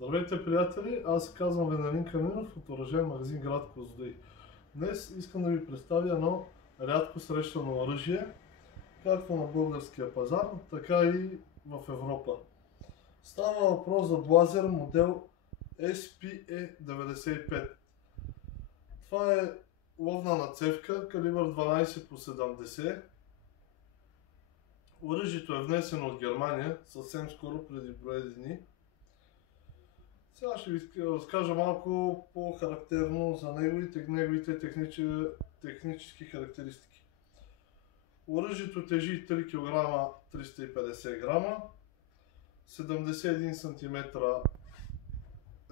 Здравейте, приятели! Аз се казвам Венелин Каминов от оръжейен магазин град Козлодуй. Днес искам да ви представя едно рядко срещано оръжие, както на българския пазар, така и в Европа. Става въпрос за блазер модел SPE95. Това е ловна нацевка, калибър 12x70. Оръжието е внесено от Германия съвсем скоро, преди броя дни. Сега ще ви разкажа малко по-характерно за неговите технически характеристики. Оръжието тежи 3 кг 350 грама, 71 см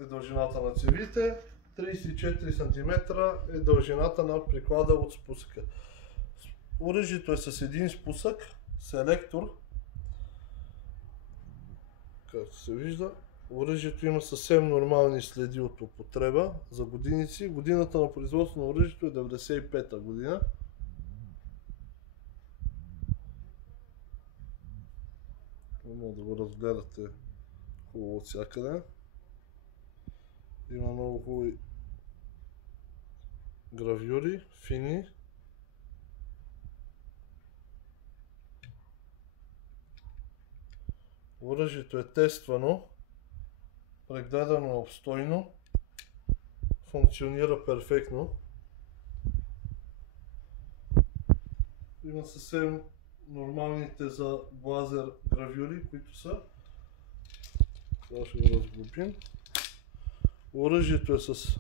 е дължината на цевите, 34 см е дължината на приклада от спусъка. Оръжието е с един спусък, селектор, както се вижда. Оръжието има съвсем нормални следи от употреба за годиници. Годината на производство на оръжието е 95-та година. Може да го разгледате хубаво от всякъде. Има много хубави гравюри, фини. Оръжието е тествано, прегледано обстойно, функционира перфектно. Има съвсем нормалните за блазер гравюри, които са. Сега ще го разглобим. Оръжието е с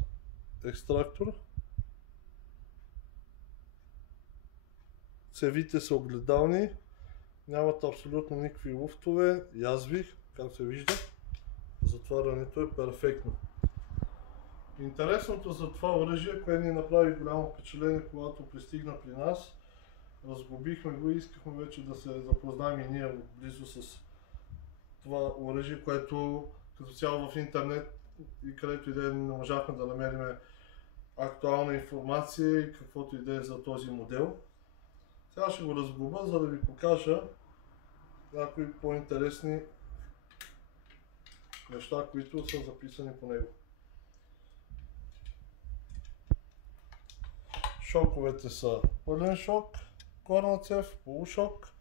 екстрактор. Цевите са огледални, нямат абсолютно никакви луфтове, язви, както се вижда. Затварянето е перфектно. Интересното за това оръжие, което ни направи голямо впечатление, когато пристигна при нас, разглобихме го и искахме вече да се запознаем и ние близо с това оръжие, което като цяло в интернет и където и да не можахме да намерим актуална информация и каквото и да е за този модел. Сега ще го разглоба, за да ви покажа някои по-интересни неща, които са записани по него. Шоковете са пълен шок, горна цев, полушок,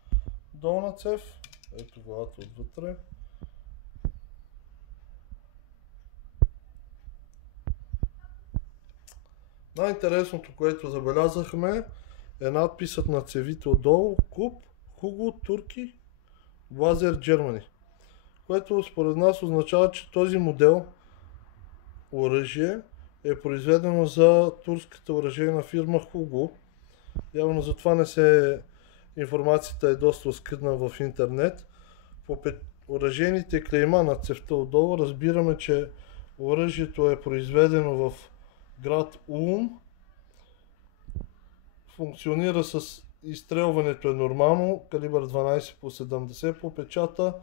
долна цев, ето главата отвътре. Най-интересното, което забелязахме, е надписът на цевите отдолу Куб, Хуго, Турки, Блазер, Германи. Което според нас означава, че този модел оръжие е произведено за турската оръжейна фирма Хуго. Явно затова информацията е доста оскъдна в интернет. По оръжейните клейма на цевта отдолу разбираме, че оръжието е произведено в град Улм. Функционира с изстрелването е нормално, калибър 12x70 по печата.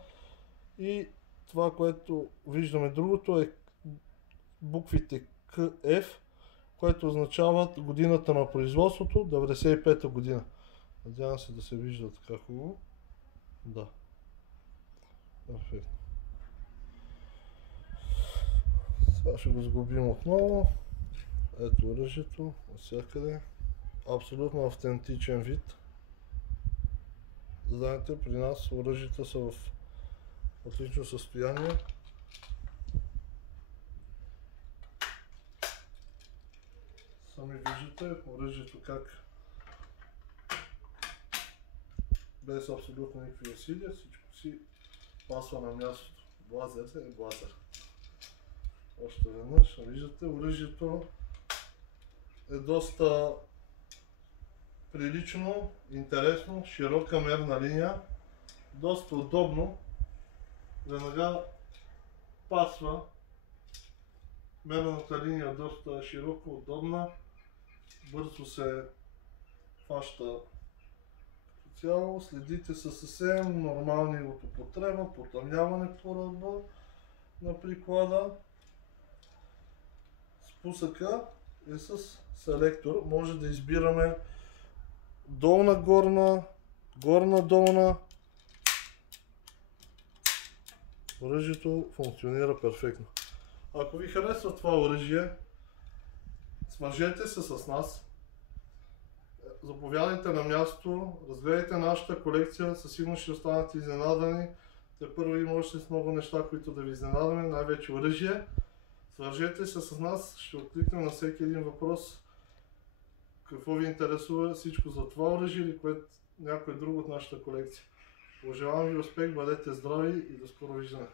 И това, което виждаме другото е буквите КФ, което означават годината на производството, 95-та година. Надявам се да се вижда така хубаво. Да. Перфектно. Сега ще го сглобим отново. Ето оръжието, навсякъде. Абсолютно автентичен вид. Знаете, при нас оръжията са в отлично състояние. Сами виждате оръжието как без абсолютно никакви усилия всичко си пасва на мястото. Блазер е блазер. Още веднъж виждате, оръжието е доста прилично, интересно, широка мерна линия, доста удобно. Веднага пасва. Мерната линия е доста широко, удобна, бързо се хваща като цяло. Следите са съвсем нормални от употреба, потъмняване по ръба на приклада. Спусъка е с селектор, може да избираме долна горна, горна долна. Оръжието функционира перфектно. Ако ви харесва това оръжие, свържете се с нас. Заповядайте на място, разгледайте нашата колекция, със сигурност ще останете изненадани. Тепърво има още с много неща, които да ви изненадаме, най-вече оръжие. Свържете се с нас, ще откликнем на всеки един въпрос. Какво ви интересува, всичко за това оръжие или което някой друг от нашата колекция. Пожелавам ви успех, бъдете здрави и до скоро виждане!